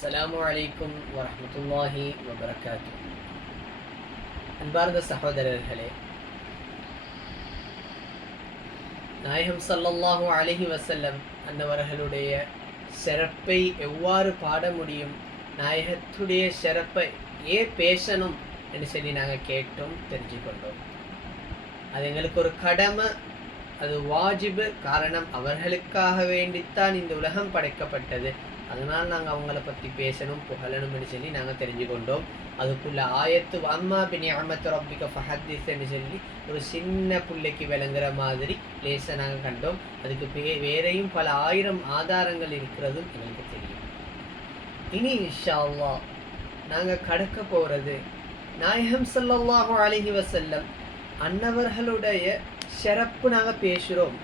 அஸ்ஸலாமு அலைக்கும் வரஹ்மத்துல்லாஹி வபரகாத்து. அன்பார்ந்த சகோதரர்களே, நாயகம் ஸல்லல்லாஹு அலைஹி வஸல்லம் அன்னவர்களுடைய சிறப்பை எவ்வாறு பாட முடியும், நாயகத்துடைய சிறப்பை பேசணும் என்று சொல்லி நாங்கள் கேட்டோம், தெரிஞ்சுக்கொண்டோம். அது எங்களுக்கு ஒரு கடமை, அது வாஜிபு. காரணம், அவர்களுக்காக வேண்டித்தான் இந்த உலகம் படைக்கப்பட்டது. அதனால் நாங்கள் அவங்கள பற்றி பேசணும், புகழணும்னு சொல்லி நாங்கள் தெரிஞ்சுக்கொண்டோம். அதுக்குள்ள ஆயத்து அம்மா பினிஅமத் ரப்பிக ஃபஹத்திஸ்ன்னு சொல்லி ஒரு சின்ன பிள்ளைக்கு விளங்குற மாதிரி லேசாக நாங்கள் கண்டோம். அதுக்கு வேறையும் பல ஆயிரம் ஆதாரங்கள் இருக்கிறதும் எங்களுக்கு தெரியும். இனி இன்ஷா அல்லாஹ் நாங்கள் கடக்க போகிறது நாயகம் ஸல்லல்லாஹு அலைஹி வஸல்லம் அன்னவர்களுடைய சிறப்பு நாங்கள் பேசுகிறோம்.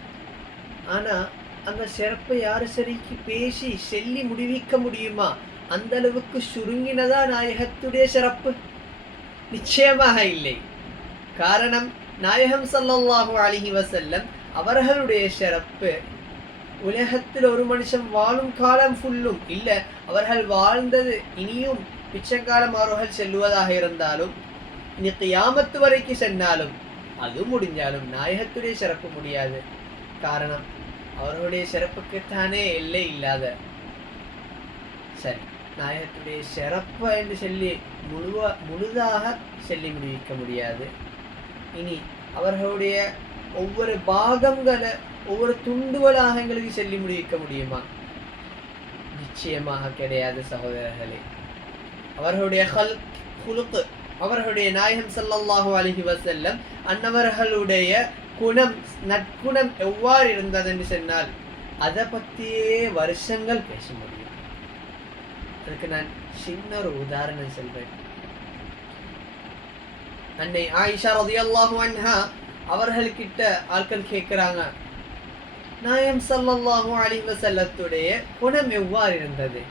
ஆனால் அந்த சிறப்பை யாரு சரிக்கு பேசி சொல்லி முடிவிக்க முடியுமா? அந்த அளவுக்கு சுருங்கினதா நாயகத்துடைய சிறப்பு? நிச்சயமாக இல்லை. காரணம், நாயகம் ஸல்லல்லாஹு அலைஹி வஸல்லம் அவர்களுடைய சிறப்பு உலகத்தில் ஒரு மனுஷன் வாழும் காலம் ஃபுல்லும் இல்லை, அவர்கள் வாழ்ந்தது இனியும் பிச்சைக்காலம் அவர்கள் செல்லுவதாக இருந்தாலும், இனி கியாமத்து வரைக்கும் சென்னாலும், அது முடிஞ்சாலும் நாயகத்துடைய சிறப்பு முடியாது. காரணம், அவர்களுடைய சிறப்புக்குத்தானே எல்லை இல்லாத. சரி, நாயகத்துடைய சிறப்பு என்று சொல்லி முழுதாக சொல்லி முடிவிக்க முடியாது. இனி அவர்களுடைய ஒவ்வொரு பாகங்களை ஒவ்வொரு துண்டுகளாக எங்களுக்கு சொல்லி முடிவிக்க முடியுமா? நிச்சயமாக கிடையாது சகோதரர்களே. அவர்களுடைய ஹுலுக், அவர்களுடைய நாயகம் ஸல்லல்லாஹு அலைஹி வஸல்லம் அன்னவர்களுடைய குணம், நற்குணம் எவ்வாறு இருந்தது என்று சொன்னால் அதை பற்றியே வருஷங்கள் பேச முடியும். அதுக்கு நான் சின்ன ஒரு உதாரணம் சொல்றேன். அன்னை ஆயிஷா ரலியல்லாஹு அன்ஹா அவர்கள்கிட்ட ஆட்கள் கேட்குறாங்க, நாயகம் ஸல்லல்லாஹு அலைஹி வஸல்லத்துடைய குணம் எவ்வாறு இருந்தது?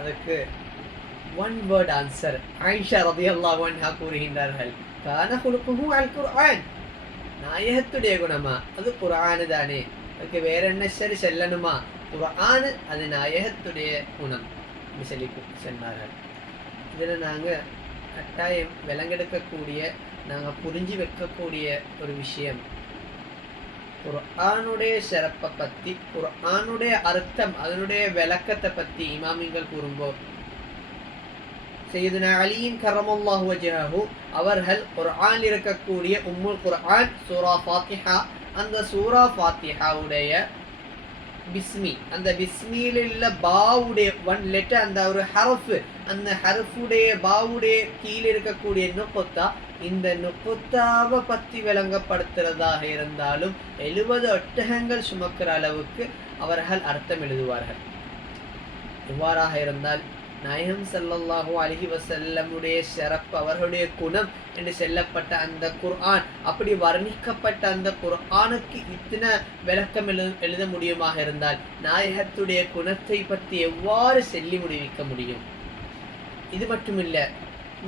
அதுக்கு ஒன் வேர்ட் ஆன்சர் ஆயிஷா ரலியல்லாஹு அன்ஹா கூறுகின்றார்கள், கான குலுகுஹு அல் குர்ஆன். நாயகத்துடைய குணமா? அது குர்ஆன் தானே, அதுக்கு வேற என்ன சரி செல்லணுமா? குர்ஆன் அது நாயகத்துடைய குணம் சொல்லி சொன்னார்கள். இதில் நாங்கள் கட்டாயம் விலங்கெடுக்கக்கூடிய, நாங்கள் புரிஞ்சு வைக்கக்கூடிய ஒரு விஷயம், குர்ஆனுடைய சிறப்பை பற்றி, குர்ஆனுடைய அர்த்தம், அதனுடைய விளக்கத்தை பற்றி இமாமிங்கள் கூறும்போது சையதுனா அலியின் கரமல்லாஹு வஜ்ஹஹு அவர்கள் குர்ஆன் இருக்கக்கூடிய உம்முல் குர்ஆன் சூரா ஃபாத்திஹா, அந்த சூரா ஃபாத்திஹாவுடைய பிஸ்மி, அந்த பிஸ்மியிலுள்ள பாவுடைய ஒன் லெட்டர், அந்த ஒரு ஹரஃப், அந்த ஹரஃபுடைய பாவுடைய கீழே இருக்கக்கூடிய நுக்தா, இந்த நுக்தாவை பற்றி விளங்கப்படுத்துறதாக இருந்தாலும் 70 ஒட்டகங்கள் சுமக்கிற அளவுக்கு அவர்கள் அர்த்தம் எழுதுவார்கள். இவ்வாறாக இருந்தால் நாயகம் ஸல்லல்லாஹு அலைஹி வஸல்லமுடைய சிறப்பு, அவர்களுடைய குணம் என்று சொல்லப்பட்ட அந்த குர்ஆன், அப்படி வர்ணிக்கப்பட்ட அந்த குர்ஆனுக்கு இத்தனை விளக்கம் எழுத முடியுமாக இருந்தால் நாயகத்துடைய குணத்தை பற்றி எவ்வாறு சொல்லி முடிவிக்க முடியும்? இது மட்டுமில்லை,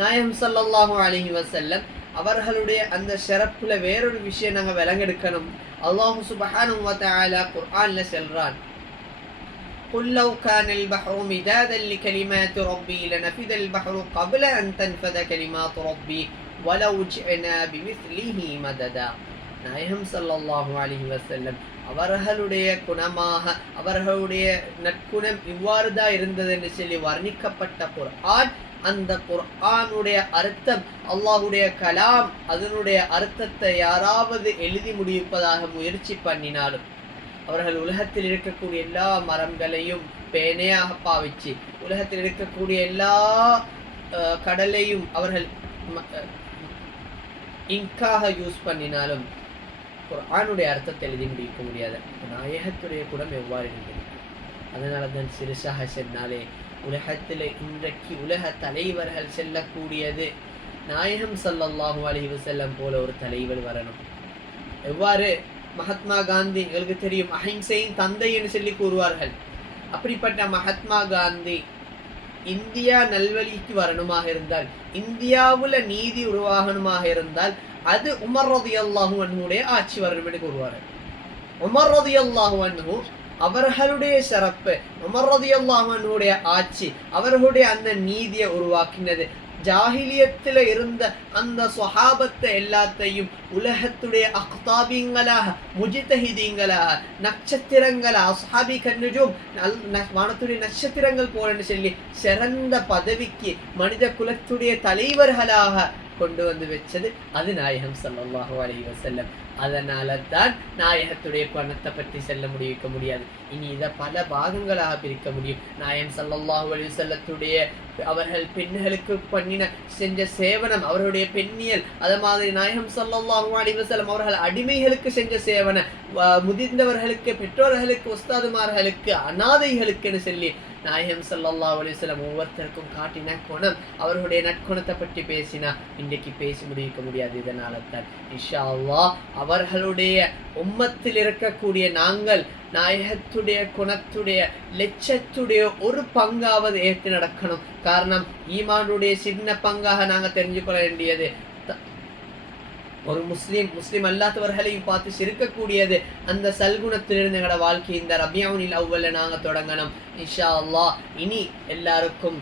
நாயகம் ஸல்லல்லாஹு அலைஹி வஸல்லம் அவர்களுடைய அந்த சிறப்புல வேறொரு விஷயம் நாங்கள் விளங்கெடுக்கணும். அல்லாஹ் சுப்ஹானஹு வ தஆலா குர்ஆன்ல சொல்றான், قل لو كان البحر مدادا لكلمات ربي لنفد البحر قبل أن تنفذ كلمات ربي ولو جئنا بمثله مددا. நாயகம் ஸல்லல்லாஹு அலைஹி வஸல்லம் அவர்களுடைய குணமாக, அவர்களுடைய நற்குணம் இவ்வாறு தான் இருந்தது என்று சொல்லி வர்ணிக்கப்பட்ட குர்ஆன், அந்த குர்ஆனுடைய அர்த்தம், அல்லாஹுடைய கலாம், அதனுடைய அர்த்தத்தை யாராவது எழுதி முடிப்பதாக முயற்சி பண்ணினாலும், அவர்கள் உலகத்தில் இருக்கக்கூடிய எல்லா மரங்களையும் பேனையாக பாவிச்சு, உலகத்தில் இருக்கக்கூடிய எல்லா கடலையும் அவர்கள் இங்காக யூஸ் பண்ணினாலும் குர்ஆனுடைய அர்த்தத்தை எழுதி முடிக்க முடியாது. நாயகத்துடைய குணம் எவ்வாறு இருந்தது? அதனால தான் சிறுசாக சொன்னாலே, உலகத்தில் இன்றைக்கு உலக தலைவர்கள் செல்லக்கூடியது நாயகம் ஸல்லல்லாஹு அலைஹி வஸல்லம் போல ஒரு தலைவர் வரணும். எவ்வாறு? மகாத்மா காந்தி எங்களுக்கு தெரியும், அஹிம்சையின் தந்தை என்று சொல்லி கூறுவார்கள். அப்படிப்பட்ட மகாத்மா காந்தி இந்தியா நல்வழிக்கு வரணுமாக இருந்தால், இந்தியாவுல நீதி உருவாகணுமாக இருந்தால், அது உமர் ரலியல்லாஹு அன்ஹுடைய ஆட்சி வரணும் என்று கூறுவார்கள். உமர் ரலியல்லாஹு அன்ஹு அவர்களுடைய சிறப்பு, உமர் ரலியல்லாஹு அன்ஹுடைய ஆட்சி, அவர்களுடைய அந்த நீதியை உருவாக்கினது. ஜாஹிலியத்தில் இருந்த அந்த சொஹாபத்தை எல்லாத்தையும் உலகத்துடைய அக்தாபிங்களாக, முஜிதஹிதீங்களாக, நட்சத்திரங்களாக, அஸ்ஹாபி கன்னுஜும் வானத்துடைய நட்சத்திரங்கள் போலன்னு சொல்லி சிறந்த பதவிக்கு மனித குலத்துடைய தலைவர்களாக கொண்டு வந்து வச்சது அது நாயகம் ஸல்லல்லாஹு அலைஹி வஸல்லம். அதனால தான் நாயகத்துடைய பணத்தை பற்றி செல்ல முடிவிக்க முடியாது. இனி இதை பல பாகங்களாக பிரிக்க முடியும். நாயகம் ஸல்லல்லாஹு அலைஹி வஸல்லத்துடைய அவர்கள் பெண்களுக்கு செஞ்ச சேவனம், அவருடைய பெண்ணியல், அது மாதிரி நாயகம் ஸல்லல்லாஹு அலைஹி வஸல்லம் அவர்கள் அடிமைகளுக்கு செஞ்ச சேவன, முதிர்ந்தவர்களுக்கு, பெற்றோர்களுக்கு, உஸ்தாதுமார்களுக்கு, அனாதைகளுக்குன்னு சொல்லி நாயகம் ஸல்லல்லாஹு அலைஹி வஸல்லம் ஒவ்வொருத்தருக்கும் காட்டின குணம், அவர்களுடைய நற்குணத்தை பற்றி பேசினா இன்றைக்கு பேசி முடிக்க முடியாது. இதனால தான் இன்ஷா அல்லாஹ் அவர்களுடைய உம்மத்தில் இருக்கக்கூடிய நாங்கள் நாயகத்துடைய குணத்துடைய லட்சத்துடைய ஒரு பங்காவது ஏற்று நடக்கணும். காரணம், ஈமானுடைய சின்ன பங்காக நாங்கள் தெரிஞ்சு கொள்ள வேண்டியது ஒரு முஸ்லிம் அல்லாதவர்களையும் பார்த்து சிரிக்கக்கூடியது அந்த சல்குணத்திலிருந்து எங்களோட வாழ்க்கை இந்த ரபியவுனில் அவ்வள நாங்கள் தொடங்கணும் இன்ஷா அல்லாஹ். இனி எல்லாருக்கும்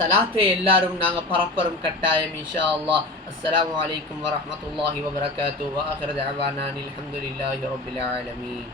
சலாத்தை எல்லாரும் நாங்கள் பரப்பரும் கட்டாயம் இன்ஷா அல்லாஹ். அஸ்ஸலாமு அலைக்கும் வரஹ்மத்துல்லாஹி வபரகாத்துஹு வ ஆகிரு தஅவானா அல்ஹம்துலில்லாஹி ரப்பில் ஆலமீன்.